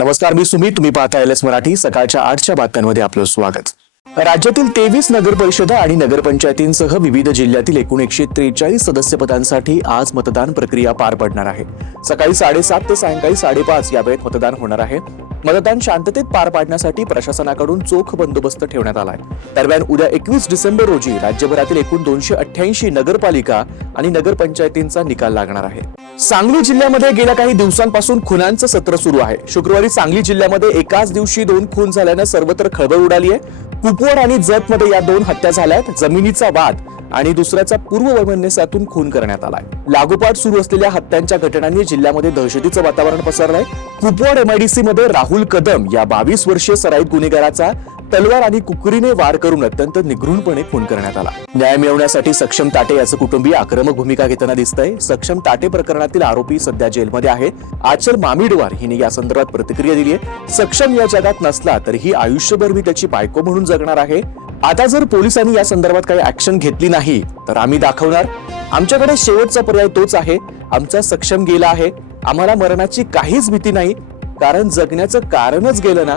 नमस्कार, मी सुमित. तुम्ही पाहता LS मराठी. सकाळच्या 8च्या बातम्यांमध्ये आपलं स्वागत. राज्यातील 23 नगर परिषदा आणि नगरपंचायतींसह विविध जिल्ह्यातील एकूण 143 सदस्य पदांसाठी आज मतदान प्रक्रिया पार पडणार आहे. सकाळी 7:30 ते सायंकाळी 5:30 या वेळेत मतदान होणार आहे. मतदान शांततेत पार पाडण्यासाठी प्रशासनाकडून चोख बंदोबस्त ठेवण्यात आलाय. दरम्यान उद्या 21 डिसेंबर रोजी राज्यभरातील एकूण 288 नगरपालिका आणि नगरपंचायतींचा निकाल लागणार आहे. सांगली जिल्ह्यामध्ये गेल्या काही दिवसांपासून खुनांचं सत्र सुरू आहे. शुक्रवारी सांगली जिल्ह्यामध्ये एकाच दिवशी 2 खून झाल्यानं सर्वत्र खळबळ उडाली आहे. कुपवाड आणि जतमध्ये या 2 हत्या झाल्यात. जमिनीचा वाद आणि दुसऱ्याचा पूर्व वैमनस्यातून खून करण्यात आलाय. लागोपाठ सुरू असलेल्या हत्यांच्या घटनांनी जिल्ह्यामध्ये दहशतीचं वातावरण पसरलंय. कुपवाड MIDC मध्ये राहुल कदम या 22 वर्षीय सराईत गुन्हेगाराचा तलवार आणि कुकरीने वार करून अत्यंत निगृणपणे खून करण्यात आला. न्याय मिळवण्यासाठी सक्षम ताटे याचं कुटुंबीय आक्रमक भूमिका घेताना दिसतंय. सक्षम ताटे प्रकरणातील आरोपी सध्या जेलमध्ये आहे. आचल मामिडवार हिने या संदर्भात प्रतिक्रिया दिली आहे. सक्षम या जगात नसला तरीही आयुष्यभर मी त्याची बायको म्हणून जगणार आहे. आता जर पोलिसांनी या संदर्भात काही ऍक्शन घेतली नाही तर आम्ही दाखवणार. आमच्याकडे शेवटचा पर्याय तोच आहे. आमचा सक्षम गेला आहे. आम्हाला मरणाची काहीच भीती नाही, कारण जगण्याचं कारणच गेलं ना.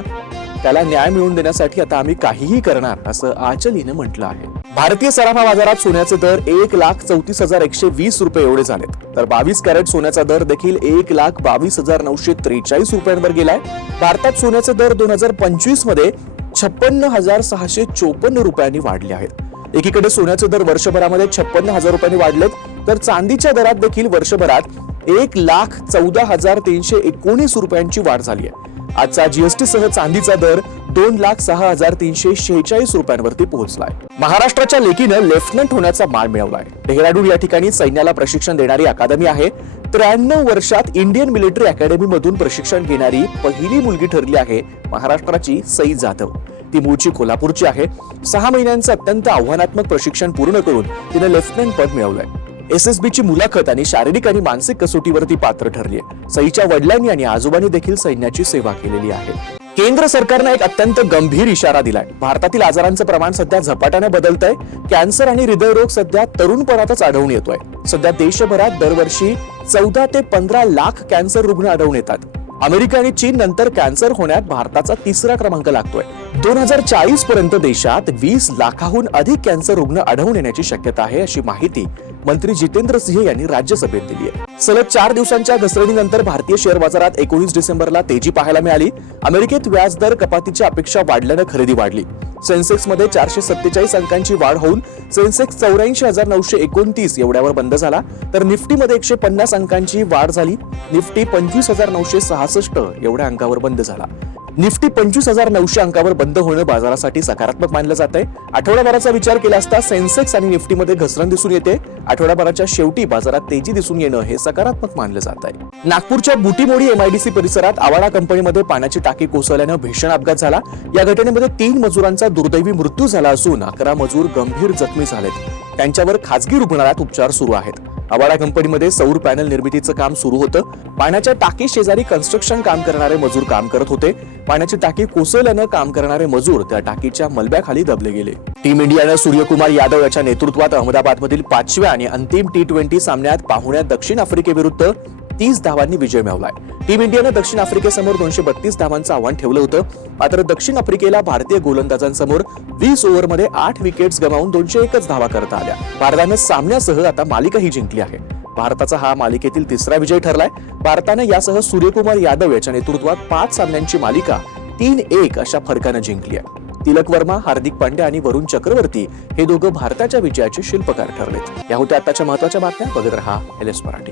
त्याला न्याय मिळवून देण्यासाठी आता आम्ही काहीही करणार, असं आचल हिने म्हटलं आहे. भारतीय सराफा बाजारात सोन्याचे दर 1,34,120 रुपये एवढे झालेत. तर 22 कॅरेट सोन्याचा दर देखील 1,22,943 रुपयांवर गेलाय. भारतात सोन्याचे दर 2025 मध्ये 56,654 रुपयांनी वाढले आहेत. एकीकडे सोन्याचे दर वर्षभरामध्ये 56,000 रुपयांनी वाढलेत, तर चांदीच्या दरात देखील वर्षभरात 1,14,319 रुपयांची वाढ झाली आहे. आजचा GST सह चांदीचा दर 2,06,346 रुपयांवरती पोहोचलाय. महाराष्ट्राच्या लेकीनं लेफ्टनंट होण्याचा मान मिळवलाय. डेहराडून या ठिकाणी सैन्याला प्रशिक्षण देणारी अकादमी आहे. 93 वर्षात इंडियन मिलिटरी अकॅडमी मधून प्रशिक्षण घेणारी पहिली मुलगी ठरली आहे महाराष्ट्राची सई जाधव. ती मूळची कोल्हापूरची आहे. 6 महिन्यांचं अत्यंत आव्हानात्मक प्रशिक्षण पूर्ण करून तिने लेफ्टनंट पद मिळवलंय. SSBची मुलाखत आणि शारीरिक आणि मानसिक कसोटीवरती पात्र ठरली आहे. सईच्या वडिलांनी आणि आजोबांनी देखील सैन्याची सेवा केलेली आहे. केंद्र सरकारने एक अत्यंत गंभीर इशारा दिलाय. भारतातील आजारांचं प्रमाण सध्या झपाट्याने बदलतंय. कॅन्सर आणि हृदयरोग सध्या तरुणपणातच आढळून येतोय. सध्या देशभरात दरवर्षी 14 ते 15 लाख कॅन्सर रुग्ण आढळून येतात. अमेरिका आणि चीन नंतर कॅन्सर होण्यात भारताचा 3रा क्रमांक लागतोय. 2040 पर्यंत देशात 20 लाखाहून अधिक कॅन्सर रुग्ण आढळून येण्याची शक्यता आहे, अशी माहिती मंत्री जितेंद्र सिंह यांनी राज्यसभेत दिली आहे. सलग 4 दिवसांच्या घसरणीनंतर भारतीय शेअर बाजारात 19 डिसेंबरला तेजी पाहायला मिळाली. अमेरिकेत व्याजदर कपातीच्या अपेक्षा वाढल्यानं खरेदी वाढली. सेन्सेक्स मध्ये 447 अंकांची वाढ होऊन सेन्सेक्स 84,929 एवढ्यावर बंद झाला. तर निफ्टीमध्ये 150 अंकांची वाढ झाली. निफ्टी 25,966 एवढ्या अंकावर बंद झाला. निफ्टी 25,900 अंकावर बंद होणं बाजारासाठी सकारात्मक मानलं जात आहे. आठवड्याभराचा विचार केला असता सेन्सेक्स आणि निफ्टीमध्ये घसरण दिसून येते. आठवड्याभराच्या शेवटी बाजारात तेजी दिसून येणं हे सकारात्मक मानलं जात आहे. नागपूरच्या बुटीमोडी MIDC परिसरात आवाडा कंपनीमध्ये पाण्याची टाकी कोसळल्यानं भीषण अपघात झाला. या घटनेमध्ये 3 मजुरांचा दुर्दैवी मृत्यू झाला असून 11 मजूर गंभीर जखमी झालेत. त्यांच्यावर खासगी रुग्णालयात उपचार सुरू आहेत. आवाडा कंपनीमध्ये सौर पॅनल निर्मितीचं काम सुरू होतं. पाण्याच्या टाकी शेजारी कन्स्ट्रक्शन काम करणारे मजूर काम करत होते. पाण्याची टाकी कोसळल्यानं काम करणारे मजूर त्या टाकीच्या मलब्याखाली दबले गेले. टीम इंडियानं सूर्यकुमार यादव याच्या नेतृत्वात अहमदाबादमधील 5व्या आणि अंतिम T20 सामन्यात पाहुण्या दक्षिण आफ्रिकेविरुद्ध 30 धावांनी विजय मिळवलाय. टीम इंडियानं दक्षिण आफ्रिकेसमोर 232 धावांचं आव्हान ठेवलं होतं. मात्र दक्षिण आफ्रिकेला भारतीय गोलंदाजांसमोर 20 ओव्हरमध्ये 8 विकेट्स गमावून 201 धावा करता आल्या. भारतानं सामन्यासह आता मालिकाही जिंकली आहे. भारताचा हा मालिकेतील 3रा विजय ठरलाय. भारतानं यासह सूर्यकुमार यादव याच्या नेतृत्वात 5 सामन्यांची मालिका 3-1 अशा फरकानं जिंकली आहे. तिलक वर्मा, हार्दिक पांड्या आणि वरुण चक्रवर्ती हे दोघं भारताच्या विजयाचे शिल्पकार ठरलेत. या होत्या आताच्या महत्त्वाच्या बातम्या. बघत रहा LS मराठी.